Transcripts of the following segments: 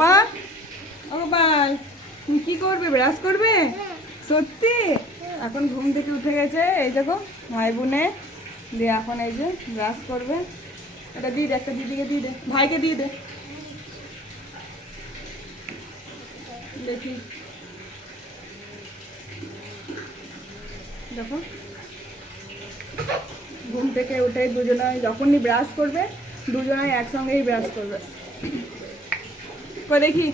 গোপাল, ও গোপাল, তুমি কি করবে? ব্রাশ করবে? সত্যি? এখন ঘুম থেকে উঠে গেছে, এই দেখো ভাই বোনে দিয়ে এখন এই যে ব্রাশ করবে। এটা দিয়ে দে, একটা দিদিকে দিয়ে দে, ভাইকে দিয়ে দে। দেখি, দেখো ঘুম থেকে উঠে দুজনে যখনই ব্রাশ করবে দুজনে একসঙ্গেই ব্রাশ করবে। দেখি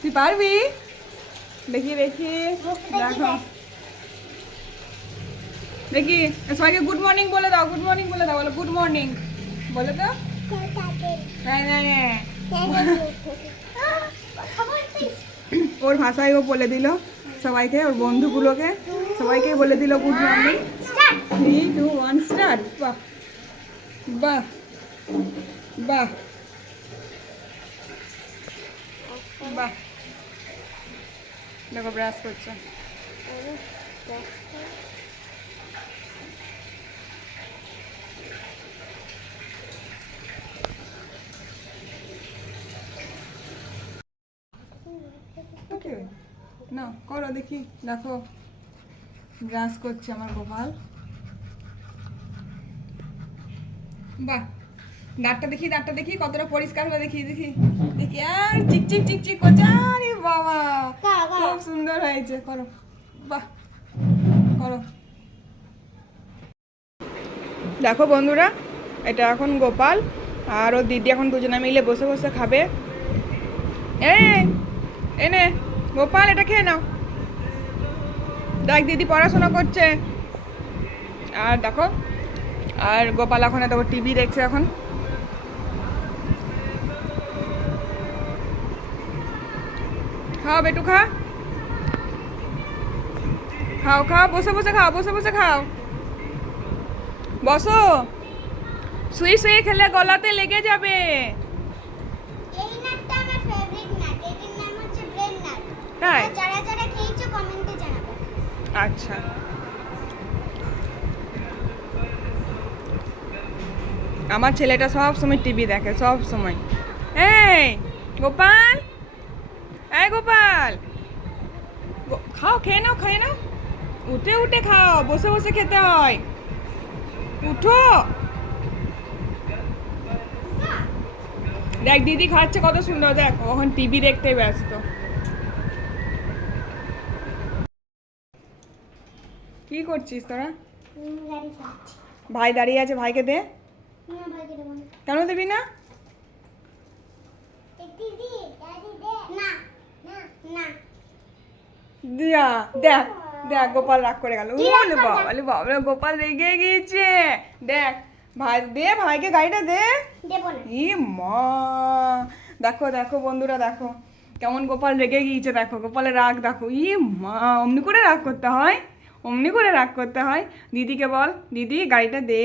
তুই পারবি? দেখি দেখি, দেখো দেখি সবাইকে গুড মর্নিং বলে দাও, গুড মর্নিং বলে দাও, বলো গুড মর্নিং বলে দাও। ওর ভাষায় ও বলে দিল সবাইকে, ওর বন্ধুগুলোকে সবাইকে বলে দিল গুড মর্নিং। 3, 2, 1 স্টার্ট। বাহ বাহ বাহ বাহ, দেখো ব্রাশ করছে। ওকে না করো দেখি, দেখো ব্রাশ করছে আমার গোপাল। বাহ, দাঁতটা দেখি, দাঁতটা দেখি কতটা পরিষ্কার হলো, দেখি দেখি দেখি, আর চিকচিক চিকচিক করছে। আরে বাবা খুব সুন্দর হয়েছে, করো বাহ করো। দেখো বন্ধুরা, এটা এখন গোপাল আর ওর দিদি এখন দুজনে মিলে বসে বসে খাবে। এনে গোপাল এটা খেয়ে নাও। দেখ দিদি পড়াশোনা করছে আর দেখো, আর গোপাল এখন দেখো টিভি দেখছে। এখন খাও বেটু, খা, খাও খাও, বসে বসে খাও, বসে বসে খাও, বসো। শুয়ে শুয়ে খেলে গলাতে লেগে যাবে। এই নাটটা আমার ফেভারিট নাট, এটার নাম হচ্ছে ব্রেন নাট। তাই? যারা যারা খেয়েছো কমেন্টে জানাবে। আচ্ছা, আমার ছেলেটা সব সময় টিভি দেখে, সব সময়। এই গোপাল, এই গোপাল, খাও, খেয়ে নাও, খেয়ে নাও, উঠে উঠে খাও, বসে বসে খেতে হয়, উঠো। দেখ দিদি খাচ্ছে কত সুন্দর, দেখ ওখান টিভি দেখতে ব্যস্ত। কি করছিস তোরা? গাড়ি চালাচ্ছি। ভাই দাঁড়িয়ে আছে, ভাইকে দে। না ভাইকে দেবো না। কেন দিবি না? দিদি গাড়ি দে। না না না, দিয়া দেখ, দেখ গোপাল রাগ করে গেল। কি রাগ ওলে করবে? বাবা, ওলে বাবা, গোপাল রেগে গিয়েছে। দেখ ভাই দে, ভাইকে গাড়িটা দে। দেবো না। ই মা, দেখো দেখো বন্ধুরা, দেখো কেমন গোপাল রেগে গিয়েছে, দেখো গোপালের রাগ দেখো। ই মা, অমনি করে রাগ করতে হয়, অমনি করে রাগ করতে হয়। দিদিকে বল, দিদি গাড়িটা দে,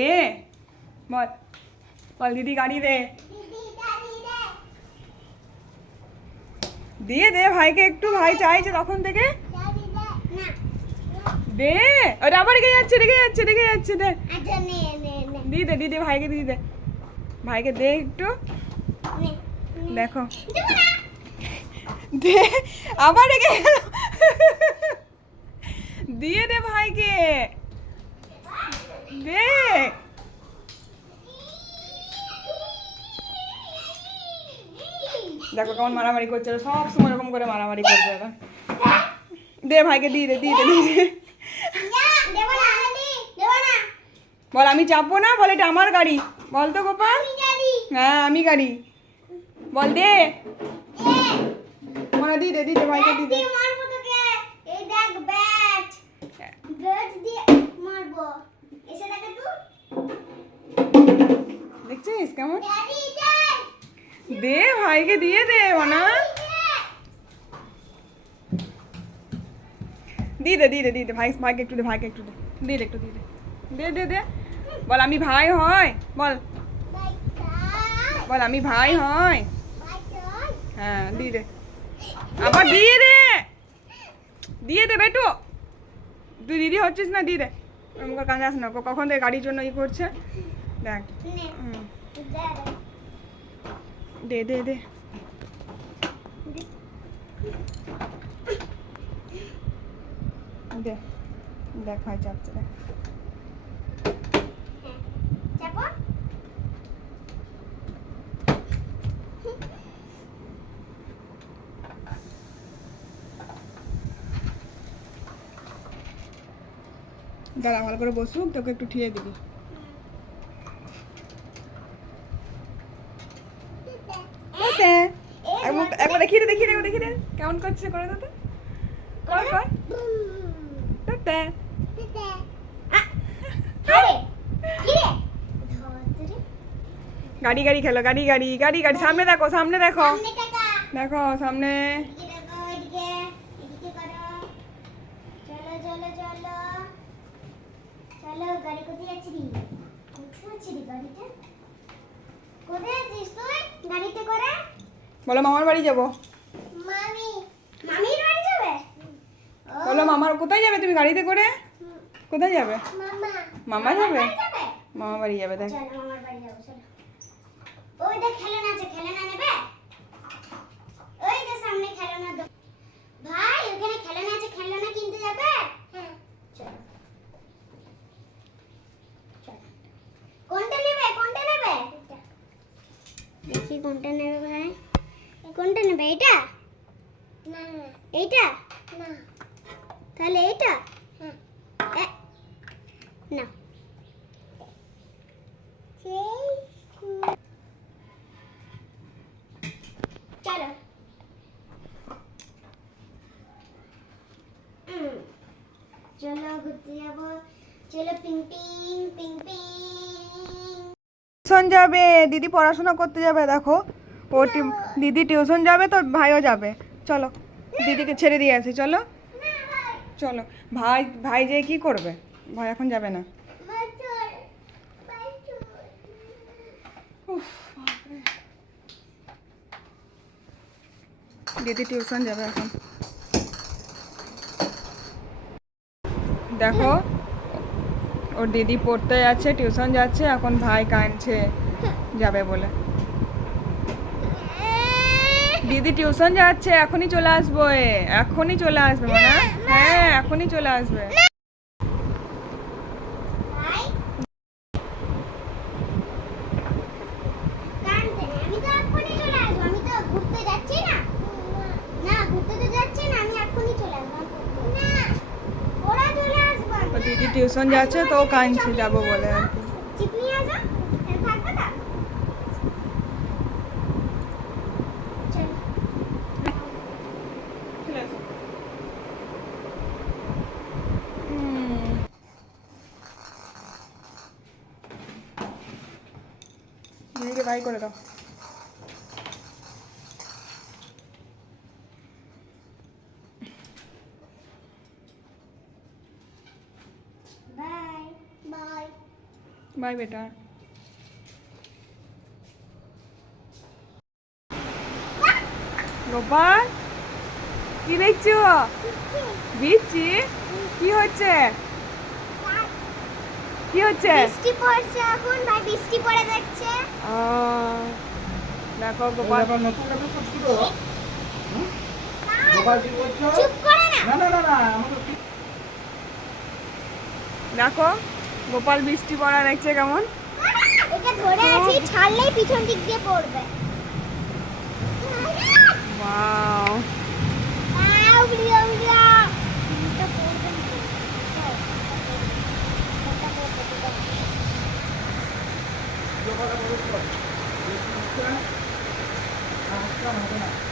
বল বল দিদি গাড়ি দে, দিদি গাড়ি দে। দিয়ে দে ভাইকে একটু, ভাই চাইছে তখন থেকে। গাড়ি দে। না দে, ওটা আবার রেগে যাচ্ছে, রেগে যাচ্ছে, রেগে যাচ্ছে, দে আচ্ছা নে নে নে দিয়ে দে, দিয়ে দে ভাইকে, দিয়ে দে ভাইকে, দে একটু, নে। দেখো দেবো না। দে, আবার রেগে গেল। দিয়ে দে ভাইকে, দে। দেখো কেমন মারামারি করছে, সব সময় এরকম করে মারামারি করবে এরা। দে ভাইকে, দিয়ে দে, দিয়ে দে, দিয়ে দে। না দেবো না, দিদি দেবো না। বল আমি চাপবো না, বল এটা আমার গাড়ি, বল তো গোপাল। আমি গাড়ি হ্যাঁ আমি গাড়ি, বল দে। দে। মানে দিয়ে দে, দিয়ে দে ভাইকে, দিয়ে দে। দিয়ে মারবো তোকে। এই দেখ ব্যাট, ব্যাট দিয়ে মারবো। এসে দেখে তুই। দেখছিস কেমন? গাড়ি দে। দে ভাইকে, দিয়ে দে মানা, দিয়ে দে, দিয়ে দে, দিয়ে দে ভাই, ভাইকে একটু দে, ভাইকে একটু দে, দিয়ে দে একটু, দিয়ে দে, দে দে দে। বল আমি ভাই হয়, বল বল আমি ভাই হয়। হ্যাঁ দিয়ে দে, আবার দিয়ে দে, দিয়ে দে বেটু, তুই দিদি হচ্ছিস না, দি দে। আমাকে কাঁদাস না, কখন থেকে গাড়ির জন্য ই করছে দেখ। নে হুম, দে দে দে দে। দে দেখ ভাই চাপছে দেখ। চাপো দাঁড়া ভালো করে বসুক, তোকে একটু ঠিয়ে দিবি। ওতে একবার দেখিয়ে দে, দেখিয়ে দে, একবার দেখিয়ে দে কেমন করছে, করে দে তো। কর কর তোতে। গাড়ি গাড়ি খেলো, গাড়ি গাড়ি গাড়ি গাড়ি। সামনে দেখো, সামনে দেখো, দেখো সামনে। বলো মামার বাড়ি যাবো। বলো মামার, কোথায় যাবে তুমি গাড়িতে করে? কোথায় যাবে? মামা যাবে? মামা বাড়ি যাবে দেখ। ওই দেখ খেলনা আছে, খেলনা নেবে? ওই যে সামনে খেলনা ভাই, ওখানে খেলনা আছে, খেলনা কিনতে যাবে? হ্যাঁ চলো চলো। কোনটা নেবে, কোনটা নেবে? দেখি কোনটা নেবে ভাই, কোনটা নেবে? এটা না না, এইটা না, তাহলে এইটা হ্যাঁ না। চলো চলো ঘুরতে যাবো, চলো পিং পিং পিং পিং। টিউশন যাবে, দিদি পড়াশোনা করতে যাবে দেখো। ও দিদি টিউশন যাবে, তোর ভাইও যাবে। চলো দিদিকে ছেড়ে দিয়ে আসি, চলো চলো। ভাই ভাই যে কি করবে, ভাই এখন যাবে না। উফ, বাপরে। দিদি টিউশন যাবে এখন। দেখো ওর দিদি পড়তে যাচ্ছে, টিউশন যাচ্ছে, এখন ভাই কাঁদছে যাবে বলে। দিদি টিউশন যাচ্ছে, এখনই চলে আসবো, এখনই চলে আসবে মানে। হ্যাঁ এখনই চলে আসবে। আমি তো এক্ষুনি চলে আসবো, আমি তো ঘুরতে যাচ্ছি না। না ঘুরতে তো যাচ্ছি না, আমি এক্ষুনি চলে আসবো। না ওরা চলে আসবো। ও দিদি টিউশন যাচ্ছে তো ও কাঁদছে যাবো বলে আর কি। চিপ নিয়ে আসো, থাকবে না? চলো দিদিকে বাই করে দাও। Bye bye. বাই বেটা। গোপাল কি দেখছো? বিচ্ছি কি হচ্ছে, কি হচ্ছে? বৃষ্টি পড়ছে এখন, ভাই বৃষ্টি পড়ে দেখছে। দেখো গোপাল। চুপ করে না। দেখো গোপাল বৃষ্টি পড়া দেখছে কেমন। এটা ধরে আছি, ছাড়লেই পিছন দিক দিয়ে পড়বে। ওয়াও আউ বিয়া বিয়া। এটা পড়বে না।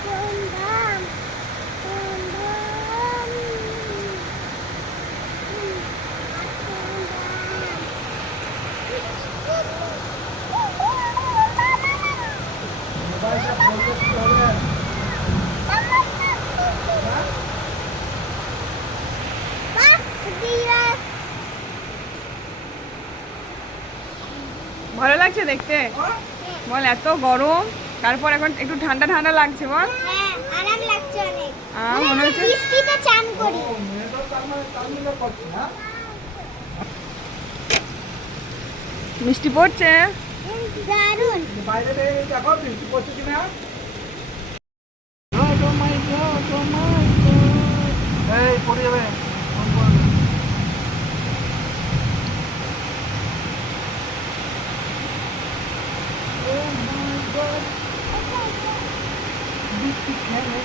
কোন দাম? কোন দাম? ভালো লাগছে দেখতে? বল এত গরম, তারপর এখন একটু ঠান্ডা ঠান্ডা লাগছে বল। হ্যাঁ আরাম লাগছে অনেক মনে হচ্ছে বৃষ্টিতে চান করি মিষ্টি পড়ছে। দারুণ বাইরে দেখো বৃষ্টি পড়ছে কিনা। এই পড়ে যাবে। বৃষ্টি খেলে